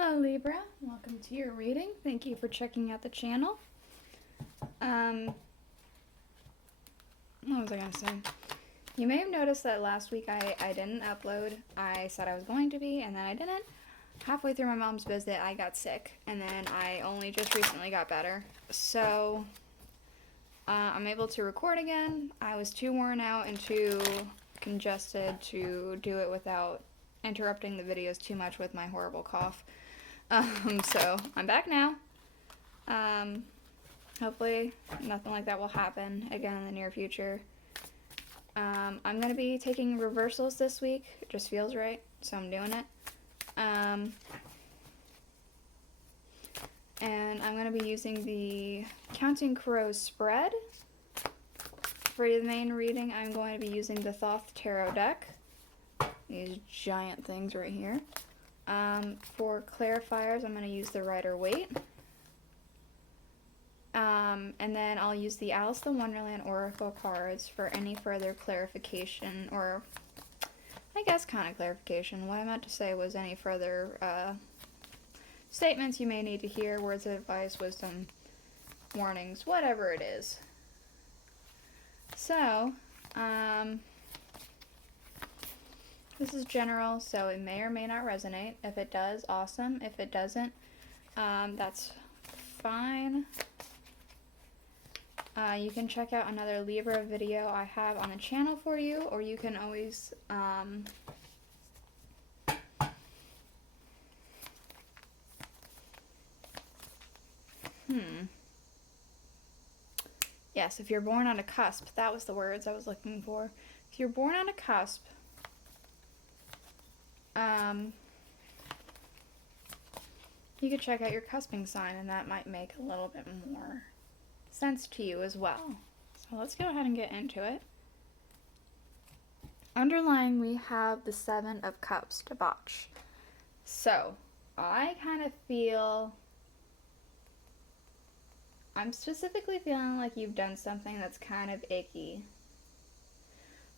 Hello Libra, welcome to your reading. Thank you for checking out the channel. What was I going to say? You may have noticed that last week I didn't upload. I said I was going to be, and then I didn't. Halfway through my mom's visit, I got sick, and then I only just recently got better. So, I'm able to record again. I was too worn out and too congested to do it without interrupting the videos too much with my horrible cough. So I'm back now. Hopefully nothing like that will happen again in the near future. I'm going to be taking reversals this week. It just feels right, so I'm doing it. And I'm going to be using the Counting Crows spread. For the main reading, I'm going to be using the Thoth Tarot deck. These giant things right here. For clarifiers, I'm going to use the Rider-Waite. And then I'll use the Aleister Wonderland Oracle cards for any further clarification, or I guess kind of clarification. What I meant to say was any further statements you may need to hear, words of advice, wisdom, warnings, whatever it is. So, this is general, so it may or may not resonate. If it does, awesome. If it doesn't, that's fine. You can check out another Libra video I have on the channel for you, or you can always, Yes, if you're born on a cusp, that was the words I was looking for. If you're born on a cusp, you could check out your cusping sign, and that might make a little bit more sense to you as well. So let's go ahead and get into it. Underlying, we have the Seven of Cups, debauch. So, I kind of feel, I'm specifically feeling like you've done something that's kind of icky.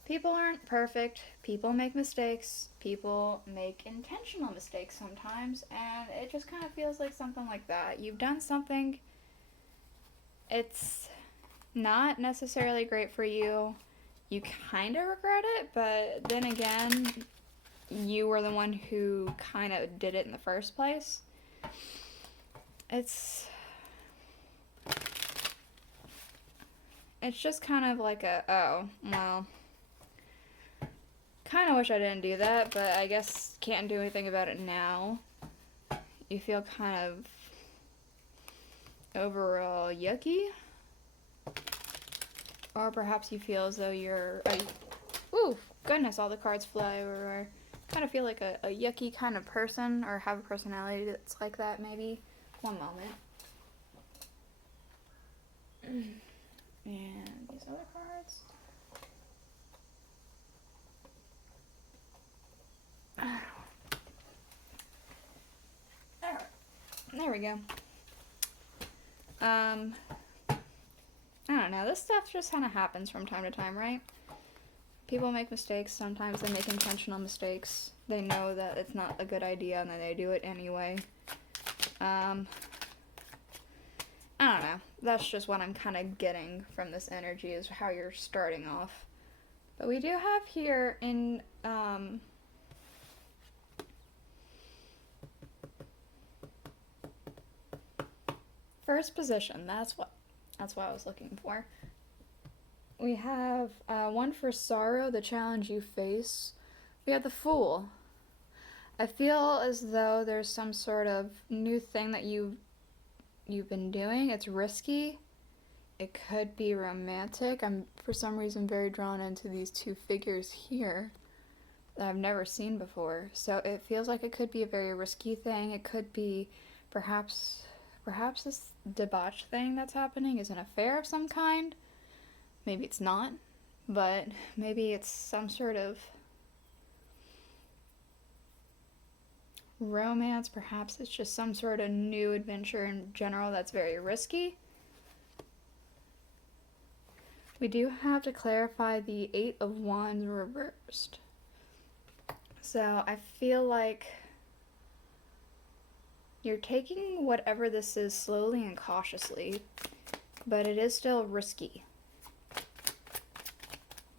People aren't perfect, people make mistakes, people make intentional mistakes sometimes, and it just kind of feels like something like that. You've done something, it's not necessarily great for you, you kind of regret it, but then again, you were the one who kind of did it in the first place. It's just kind of like a, oh, well, kind of wish I didn't do that, but I guess can't do anything about it now. You feel kind of overall yucky. Or perhaps you feel as though you're, ooh, goodness, all the cards fly everywhere. Kind of feel like a yucky kind of person, or have a personality that's like that, maybe. One moment. And these other cards. There we go. I don't know, this stuff just kind of happens from time to time, right? People make mistakes, sometimes they make intentional mistakes. They know that it's not a good idea and then they do it anyway. I don't know, that's just what I'm kind of getting from this energy, is how you're starting off. But we do have here in, first position, that's what I was looking for. We have one for sorrow, the challenge you face. We have the Fool. I feel as though there's some sort of new thing that you've been doing. It's risky. It could be romantic. I'm for some reason very drawn into these two figures here that I've never seen before. So it feels like it could be a very risky thing. It could be perhaps this debauch thing that's happening is an affair of some kind. Maybe it's not, but maybe it's some sort of romance. Perhaps it's just some sort of new adventure in general that's very risky. We do have to clarify the Eight of Wands reversed. So I feel like You're taking whatever this is slowly and cautiously, but it is still risky.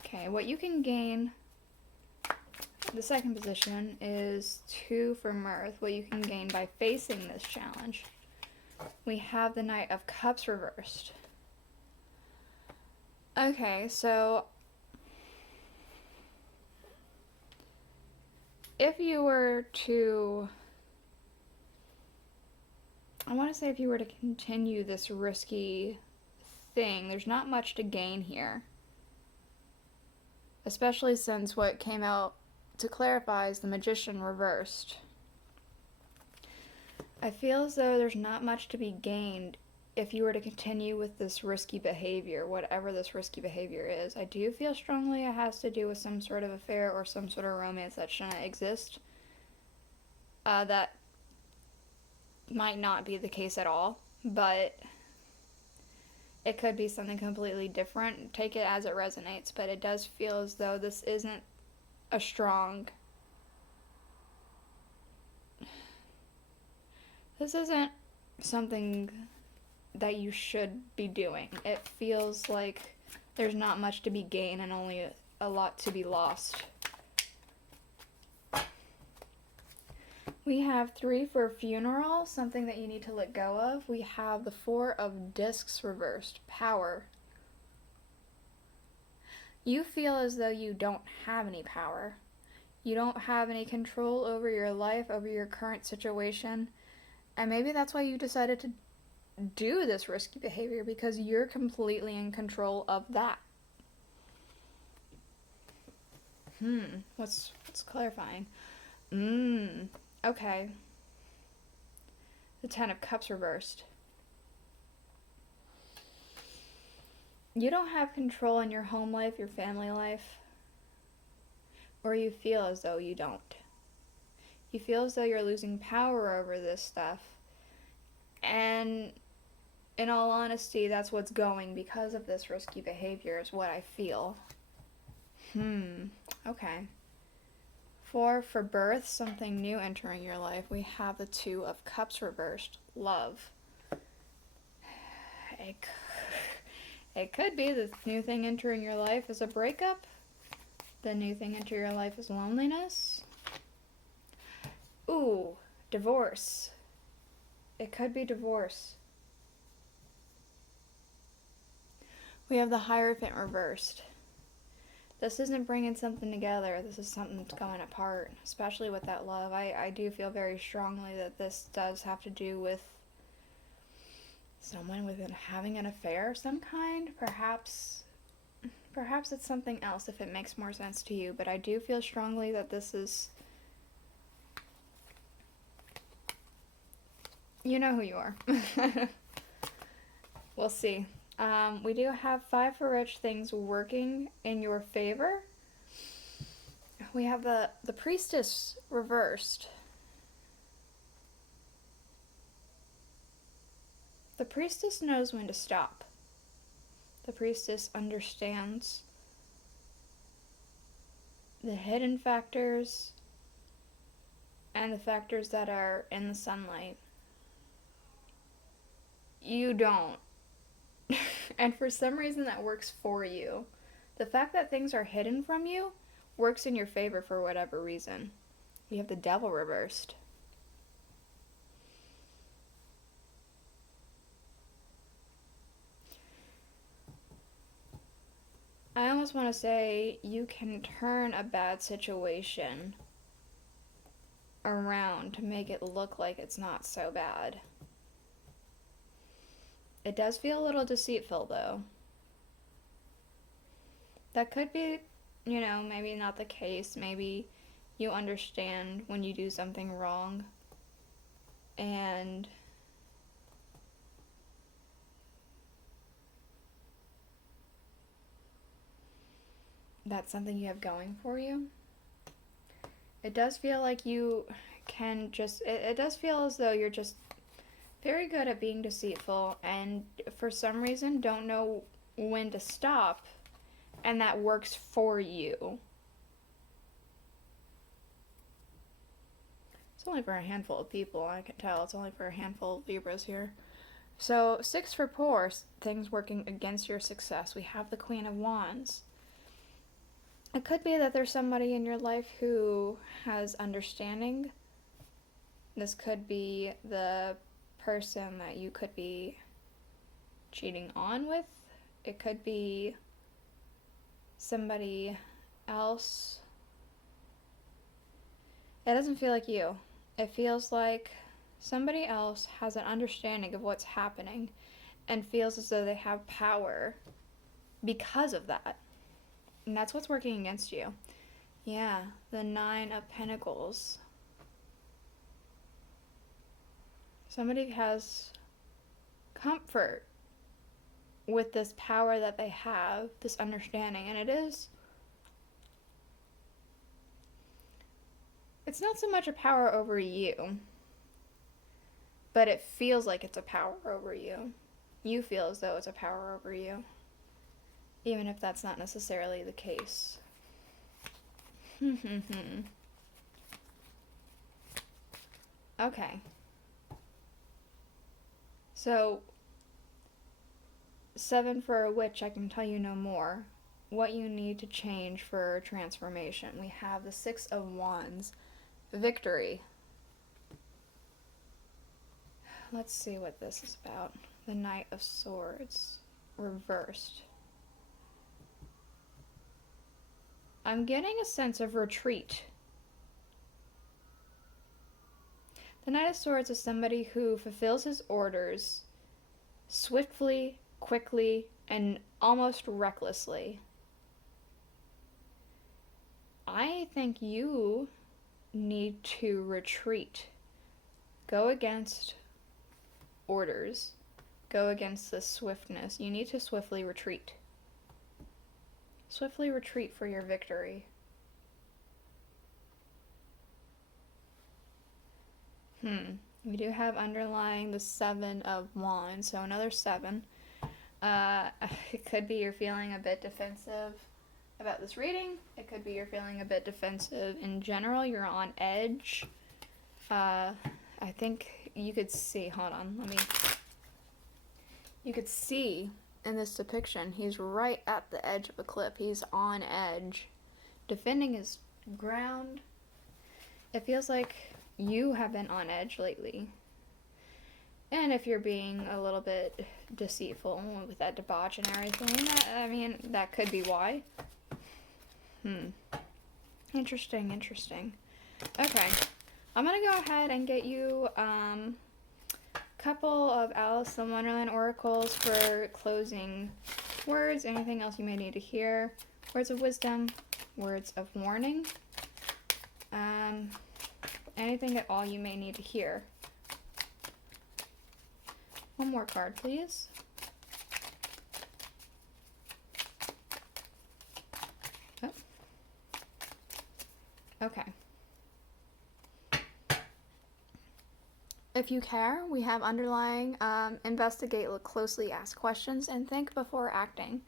Okay, what you can gain, the second position, is 2 for mirth, what you can gain by facing this challenge. We have the Knight of Cups reversed. Okay, so if you were to, I want to say if you were to continue this risky thing, there's not much to gain here. Especially since what came out to clarify is the Magician reversed. I feel as though there's not much to be gained if you were to continue with this risky behavior, whatever this risky behavior is. I do feel strongly it has to do with some sort of affair or some sort of romance that shouldn't exist. That might not be the case at all, but it could be something completely different. Take it as it resonates, but it does feel as though this isn't a strong... This isn't something that you should be doing. It feels like there's not much to be gained and only a lot to be lost. We have 3 for funeral, something that you need to let go of. We have the 4 of discs reversed, power. You feel as though you don't have any power. You don't have any control over your life, over your current situation. And maybe that's why you decided to do this risky behavior, because you're completely in control of that. What's clarifying? Okay. The 10 of Cups reversed. You don't have control in your home life, your family life, or you feel as though you don't. You feel as though you're losing power over this stuff, and in all honesty, that's what's going because of this risky behavior, is what I feel. Okay. 4 for birth, something new entering your life. We have the 2 of Cups reversed, love. It could be the new thing entering your life is a breakup. The new thing entering your life is loneliness. Ooh, divorce. It could be divorce. We have the Hierophant reversed. This isn't bringing something together. This is something that's going apart, especially with that love. I do feel very strongly that this does have to do with someone with having an affair of some kind. Perhaps it's something else if it makes more sense to you, but I do feel strongly that this is... You know who you are. We'll see. We do have 5 for rich, things working in your favor. We have the Priestess reversed. The Priestess knows when to stop. The Priestess understands the hidden factors and the factors that are in the sunlight. You don't. And for some reason that works for you. The fact that things are hidden from you works in your favor for whatever reason. We have the Devil reversed. I almost want to say you can turn a bad situation around to make it look like it's not so bad. It does feel a little deceitful, though. That could be, maybe not the case. Maybe you understand when you do something wrong. And that's something you have going for you. It does feel like you can just... It does feel as though you're just very good at being deceitful, and for some reason don't know when to stop, and that works for you. It's only for a handful of people, I can tell. It's only for a handful of Libras here. So 6 for poor, things working against your success. We have the Queen of Wands. It could be that there's somebody in your life who has understanding. This could be the person that you could be cheating on with. It could be somebody else. It doesn't feel like you. It feels like somebody else has an understanding of what's happening and feels as though they have power because of that. And that's what's working against you. Yeah, the 9 of Pentacles. Somebody has comfort with this power that they have, this understanding, and it's not so much a power over you, but it feels like it's a power over you. You feel as though it's a power over you, even if that's not necessarily the case. Okay. So, 7 for a witch, I can tell you no more. What you need to change for transformation. We have the 6 of Wands. Victory. Let's see what this is about. The Knight of Swords. Reversed. I'm getting a sense of retreat. The Knight of Swords is somebody who fulfills his orders swiftly, quickly, and almost recklessly. I think you need to retreat. Go against orders. Go against the swiftness. You need to swiftly retreat. Swiftly retreat for your victory. We do have underlying the 7 of Wands, so another 7. It could be you're feeling a bit defensive about this reading. It could be you're feeling a bit defensive in general. You're on edge. I think you could see, hold on, you could see in this depiction, he's right at the edge of a cliff. He's on edge, defending his ground. It feels like you have been on edge lately. And if you're being a little bit deceitful with that debauch and everything, that could be why. Interesting. Okay. I'm going to go ahead and get you a couple of Alice in Wonderland oracles for closing words. Anything else you may need to hear. Words of wisdom. Words of warning. Anything at all you may need to hear. One more card, please. Oh. Okay. If you care, we have underlying investigate, look closely, ask questions, and think before acting.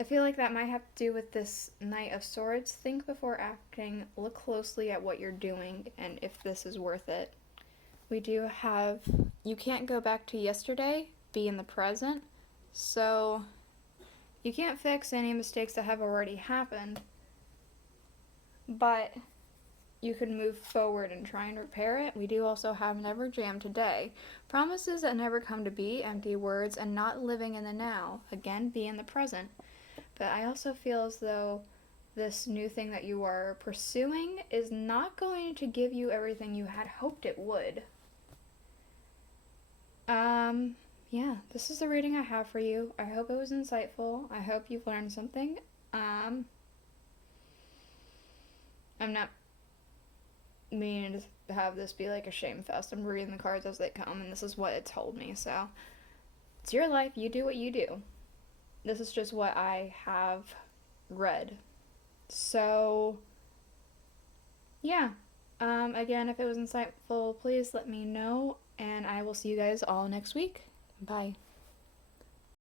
I feel like that might have to do with this Knight of Swords. Think before acting, look closely at what you're doing, and if this is worth it. We do have, you can't go back to yesterday, be in the present, so you can't fix any mistakes that have already happened, but you can move forward and try and repair it. We do also have Never Jam Today. Promises that never come to be, empty words, and not living in the now. Again, be in the present. But I also feel as though this new thing that you are pursuing is not going to give you everything you had hoped it would. Yeah, this is the reading I have for you. I hope it was insightful. I hope you've learned something. I'm not meaning to have this be like a shame fest. I'm reading the cards as they come, and this is what it told me. So, it's your life. You do what you do. This is just what I have read. So, yeah. Again, if it was insightful, please let me know, and I will see you guys all next week. Bye.